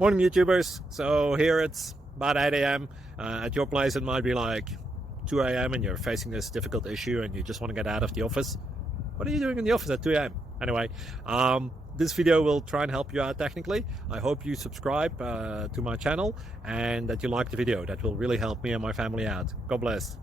Morning, YouTubers. So here it's about 8 a.m. At your place, it might be like 2 a.m. and you're facing this difficult issue and you just want to get out of the office. What are you doing in the office at 2 a.m.? Anyway, this video will try and help you out technically. I hope you subscribe to my channel and that you like the video. That will really help me and my family out. God bless.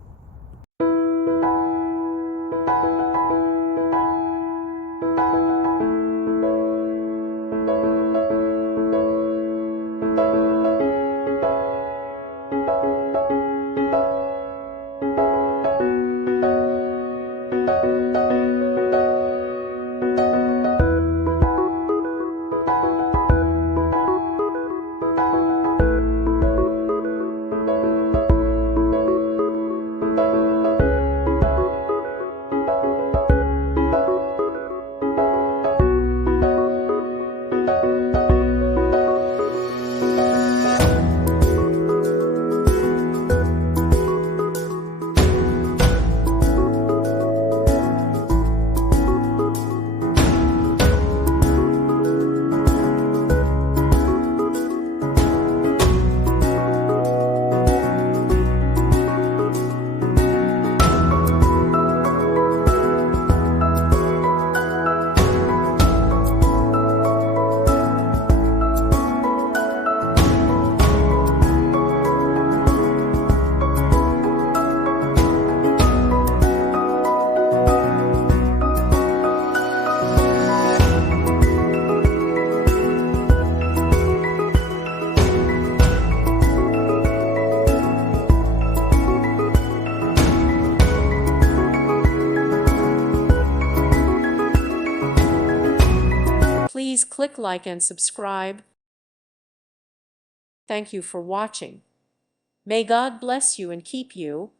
Please click like and subscribe. Thank you for watching. May God bless you and keep you.